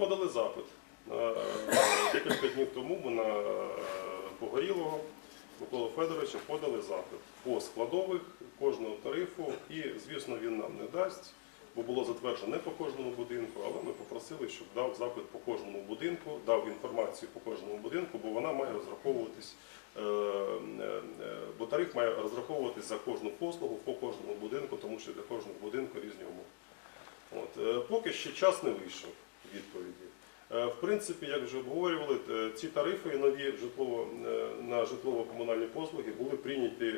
подали запит. Е, Декілька днів тому ми на е, Погорілого Микола Федоровича подали запит по складових кожного тарифу, і, звісно, він нам не дасть, бо було затверджено не по кожному будинку, але ми попросили, щоб дав запит по кожному будинку, дав інформацію по кожному будинку, бо вона має розраховуватись, е, бо тариф має розраховуватись за кожну послугу по кожному будинку, тому що для кожного будинку різні умови. От. Поки ще час не вийшов відповіді. Е, В принципі, як вже обговорювали, е, ці тарифи нові житлово, е, на житлово-комунальні послуги були прийняті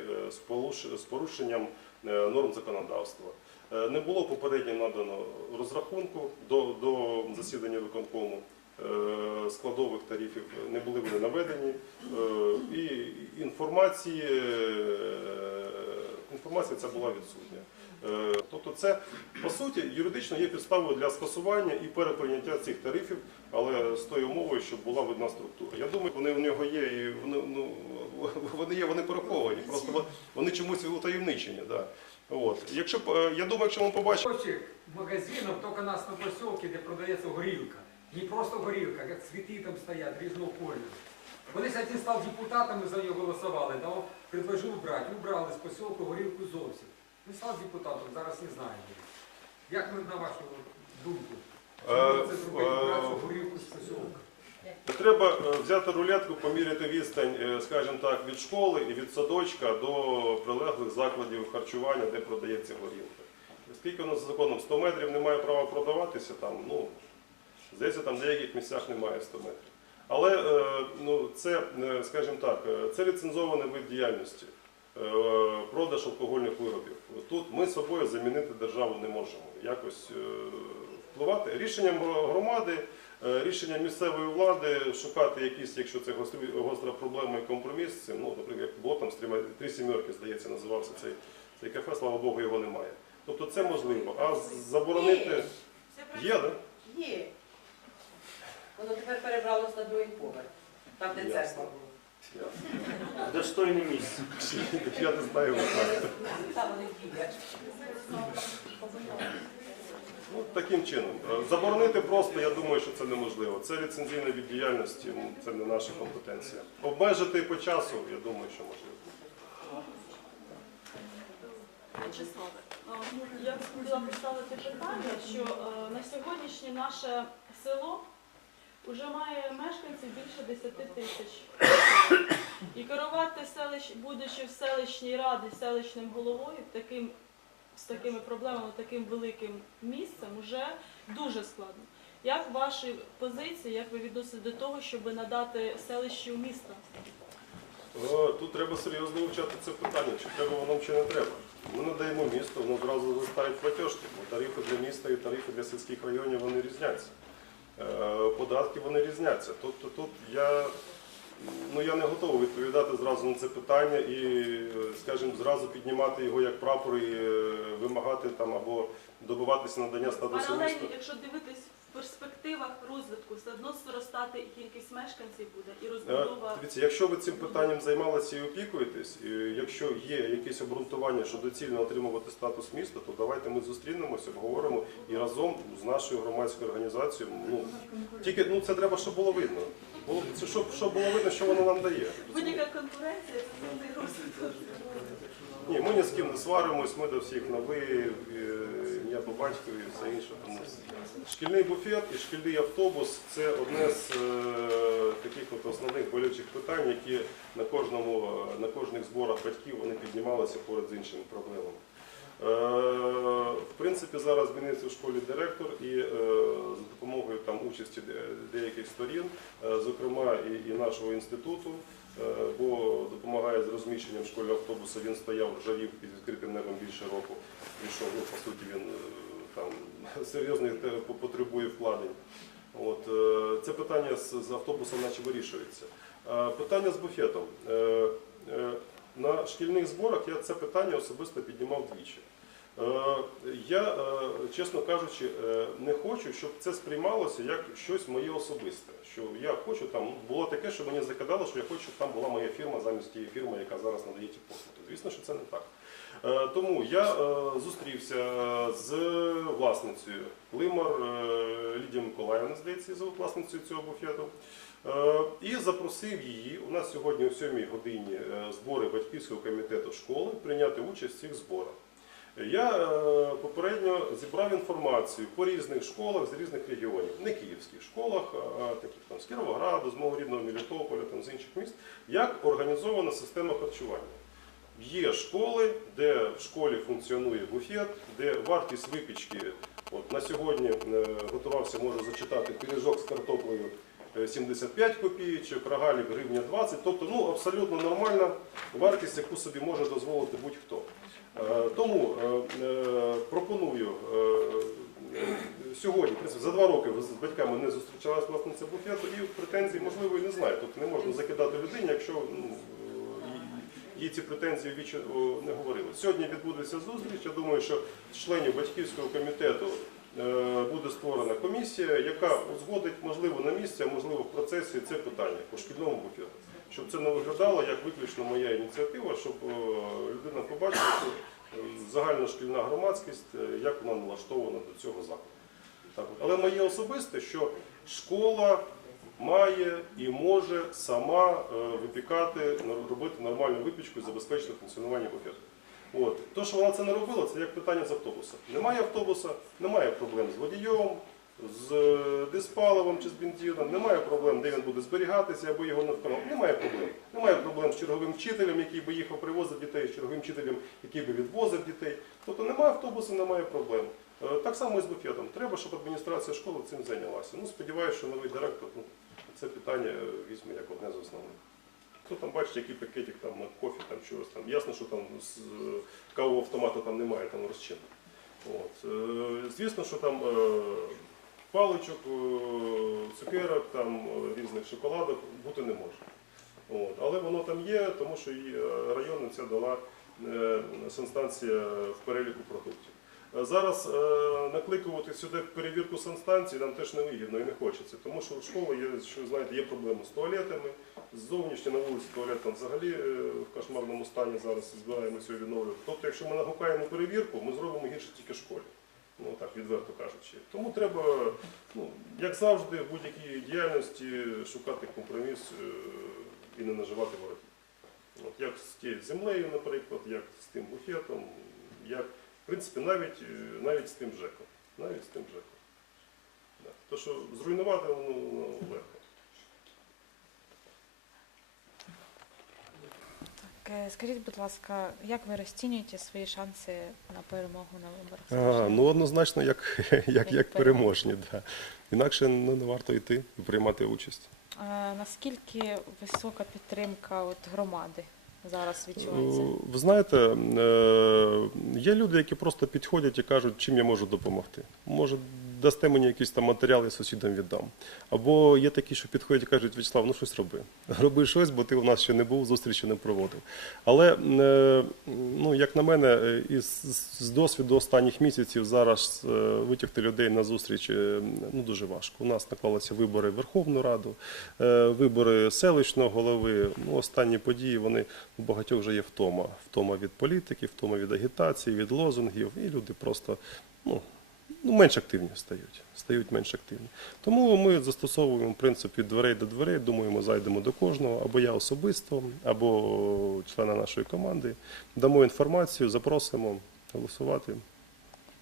з порушенням норм законодавства. Не було попередньо надано розрахунку до, до засідання виконкому. Складових тарифів не були вони наведені. І інформації, інформація ця була відсутня. Е, Тобто це, по суті, юридично є підставою для скасування і переприйняття цих тарифів, але з тою умовою, щоб була видна структура. Я думаю, вони в нього є і вони, ну, вони є, вони пораховані. Просто вони чомусь утаємничені. Да. От. Якщо е, я думаю, якщо ми побачимо. Кусочек магазинов только у нас на поселке, де продається горілка. Не просто горілка, як цвіти там стоять, різного кольору. Вони один став депутатом, ми за нього голосували, дав, предложив убрати. Убрали з поселку горілку зовсім. Він став депутатом, зараз не знаю. Як ми на вашу думку? Е, це зробити, е, горілку з поселка? Треба е, взяти рулетку, поміряти відстань, е, скажімо так, від школи і від садочка до прилеглих закладів харчування, де продається горілка. Скільки у нас за законом 100 метрів немає права продаватися там, ну, здається, там в деяких місцях немає 100 метрів. Але е, ну, це, е, скажімо так, е, це ліцензований вид діяльності, е, продаж алкогольних виробів. Тут ми собою замінити державу не можемо. Якось е, впливати. Рішенням громади Е, Рішення місцевої влади шукати якісь, якщо це гостра проблема і компроміс, це, ну, наприклад, як було там три сімерки, здається, називався цей, цей кафе, слава Богу, його немає. Тобто це можливо. А заборонити є, так? Є. Воно тепер перебралось на другий поверх. Там, де церква. Достойне місце. Я не знаю. Ну, таким чином. Заборонити просто, я думаю, що це неможливо. Це ліцензійна від діяльності, це не наша компетенція. Обмежити по часу, я думаю, що можливо. Вячеславе, е, я б хотіла поставити питання, що е, на сьогоднішнє наше село вже має мешканців більше 10 тисяч. І керувати селищ, будучи в селищній раді селищним головою, таким, з такими проблемами, таким великим місцем, вже дуже складно. Як ваші позиції, як ви відносите до того, щоб надати селищу міста? Тут треба серйозно вивчати це питання, чи треба воно чи не треба. Ми надаємо місто, воно зразу заставить платіжки, бо тарифи для міста і тарифи для сільських районів вони різняться. Е, Податки вони різняться. Тобто тут я, ну, я не готовий відповідати зразу на це питання і, е, скажімо, зразу піднімати його як прапор і е, вимагати там або добиватися надання статусу міста. Паралельно, якщо дивитись перспективах розвитку, все одно зростати і кількість мешканців буде, і Е, розбудова. Дивіться, якщо ви цим питанням займалися і опікуєтесь, і якщо є якісь обґрунтування, що доцільно отримувати статус міста, то давайте ми зустрінемося, обговоримо і разом з нашою громадською організацією. Ну тільки ну це треба, щоб було видно. Було це щоб, щоб було видно, що воно нам дає. Будь-яка конкуренція це розвиток. Ні, ми ні з ким не сваримось, ми до всіх на ви, ім'я по батькові і все інше. Тому шкільний буфет і шкільний автобус це одне з е, таких от основних болючих питань, які на кожному е, на кожних зборах батьків вони піднімалися поряд з іншими проблемами. Е, В принципі, зараз змінився в школі директор і за допомогою там участі деяких сторін, зокрема і, нашого інституту, бо допомагає з розміщенням школьного автобуса. Він стояв, ржавів під відкритим небом більше року. Прийшов, ну, по суті, він е, там серйозних потребує вкладень. От, е, це питання з, автобусом наче вирішується. Е, Питання з буфетом. Е, е, На шкільних зборах я це питання особисто піднімав двічі. Е, Я, е, чесно кажучи, е, не хочу, щоб це сприймалося як щось моє особисте. Що я хочу там, було таке, що мені закидало, що я хочу, щоб там була моя фірма замість тієї фірми, яка зараз надає ті послуги. Звісно, що це не так. Тому я зустрівся з власницею Лимар Лідією Миколаївною. Здається, за власницею цього буфету. І запросив її. У нас сьогодні о 7 годині збори батьківського комітету школи прийняти участь в цих зборах. Я е, попередньо зібрав інформацію по різних школах з різних регіонів, не київських школах, а таких там з Кіровограду, з мого рідного Мелітополя, там з інших міст, як організована система харчування. Є школи, де в школі функціонує буфет, де вартість випічки от на сьогодні е, готувався, можу зачитати пиріжок з картоплею е, 75 копійочок, рогалік гривня 20. Тобто ну, абсолютно нормальна вартість, яку собі може дозволити будь-хто. Е, Тому е, е, пропоную сьогодні, за два роки з батьками не зустрічалися власниця буфету і претензій, можливо, і не знаю. Тобто не можна закидати людині, якщо ну, їй ці претензії вічі не говорили. Сьогодні відбудеться зустріч. Я думаю, що з членів батьківського комітету буде створена комісія, яка узгодить, можливо, на місці, а можливо в процесі це питання по шкільному буфету. Щоб це не виглядало як виключно моя ініціатива, щоб людина побачила, загальношкільна громадськість, е, як вона налаштована до цього закладу. Але моє особисте, що школа має і може сама е, випікати, робити нормальну випічку і забезпечити функціонування буфету. От. То, що вона це не робила, це як питання з автобуса. Немає автобуса, немає проблем з водієм, е, диспаливом чи з бензином, немає проблем, де він буде зберігатися або його не вкрав. Немає проблем. Немає проблем з черговим вчителем, який би їхав привозив дітей, з черговим вчителем, який би відвозив дітей. Тобто немає автобуса, немає проблем. Е, Так само і з буфетом. Треба, щоб адміністрація школи цим зайнялася. Ну, сподіваюся, що новий директор ну, це питання е, візьме як одне з основних. Хто там бачить, який пакетик там кофі, там чогось там. Ясно, що там з е, кавового автомата там немає, там розчин. От. Е, Звісно, що там паличок, е, цукерок, там е, різних шоколадок бути не може. От. Але воно там є, тому що і е, районниця дала е, санстанція в переліку продуктів. Зараз накликувати сюди перевірку санстанції нам теж не вигідно і не хочеться, тому що в школі є, що знаєте, є проблеми з туалетами. Зовнішні на вулиці туалет там взагалі в кошмарному стані зараз збираємося його відновлювати. Тобто, якщо ми нагукаємо перевірку, ми зробимо гірше тільки школі. Відверто кажучи. Тому треба, ну, як завжди, в будь-якій діяльності шукати компроміс е, і не наживати ворогів. От, як з тією землею, наприклад, як з тим буфетом, як, в принципі, навіть, е, навіть з тим ЖЕКом. Навіть з тим ЖЕКом. Да. То, що зруйнувати воно ну, легко. Так, е, скажіть, будь ласка, як ви розцінюєте свої шанси на перемогу на виборах? А, ну однозначно, як, як, як Як переможні. Да. Інакше ну, не варто йти і приймати участь. Е, Наскільки висока підтримка от громади зараз відчувається? Е, Ви знаєте, е, є люди, які просто підходять і кажуть, чим я можу допомогти. Може, дасте мені якийсь там матеріал, я сусідам віддам. Або є такі, що підходять і кажуть, Вячеслав, ну щось роби. Роби щось, бо ти у нас ще не був, зустрічі не проводив. Але, е, ну, як на мене, е, із з досвіду останніх місяців зараз е, витягти людей на зустріч ну, дуже важко. У нас наклалися вибори в Верховну Раду, вибори селищного голови. Ну, останні події вони у багатьох вже є втома. Втома від політики, втома від агітації, від лозунгів, і люди просто ну, ну, менш активні стають. Стають менш активні. Тому ми застосовуємо принцип від дверей до дверей, думаємо, зайдемо до кожного, або я особисто, або члена нашої команди. Дамо інформацію, запросимо голосувати,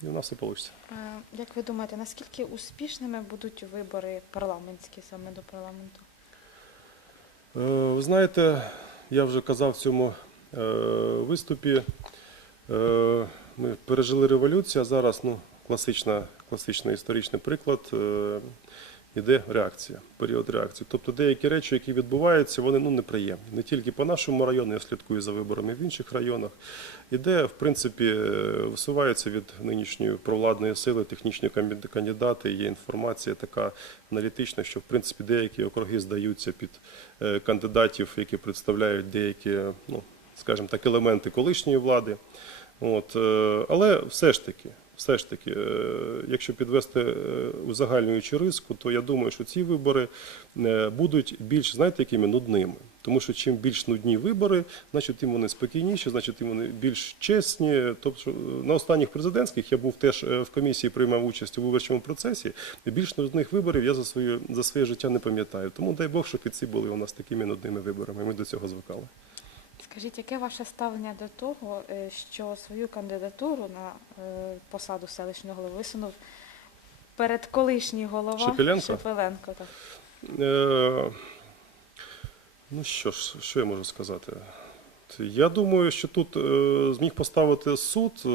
і у нас все вийде. Як ви думаєте, наскільки успішними будуть вибори парламентські саме до парламенту? Е, Ви знаєте, я вже казав в цьому е, виступі. е, Ми пережили революцію, а зараз ну, класична, класичний історичний приклад. е, Іде реакція, період реакції. Тобто деякі речі, які відбуваються, вони ну, неприємні. Не тільки по нашому району, я слідкую за виборами в інших районах. Іде, в принципі, е, висуваються від нинішньої провладної сили технічні кандидати. Є інформація така аналітична, що в принципі деякі округи здаються під е, кандидатів, які представляють деякі, ну, скажімо так, елементи колишньої влади. От, е, але все ж таки, все ж таки, е, якщо підвести е, узагальнюючи риску, то я думаю, що ці вибори е, будуть більш, знаєте, якими нудними. Тому що чим більш нудні вибори, значить тим вони спокійніші, значить тим вони більш чесні. Тобто на останніх президентських я був теж в комісії, приймав участь у виборчому процесі. Більш нудних виборів я за своє за своє життя не пам'ятаю. Тому дай Бог, щоб і ці були у нас такими нудними виборами. Ми до цього звикали. Скажіть, яке ваше ставлення до того, е, що свою кандидатуру на е, посаду селищного голови висунув перед колишній голова Шепеленко? Шепеленко, так. Е, ну що ж, що я можу сказати? Я думаю, що тут е, зміг поставити суд, е,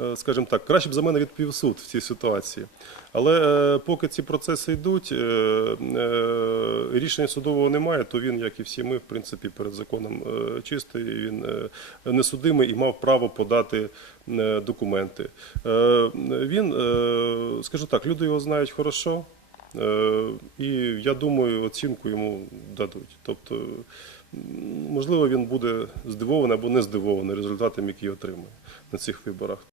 е, скажімо так, краще б за мене відповів суд в цій ситуації. Але е, поки ці процеси йдуть, е, е, рішення судового немає, то він, як і всі ми, в принципі, перед законом е, чистий, він е, несудимий і мав право подати е, документи. Е, він, е, скажу так, люди його знають хорошо. Е, І я думаю, оцінку йому дадуть. Тобто, можливо, він буде здивований або не здивований результатом, який отримає на цих виборах.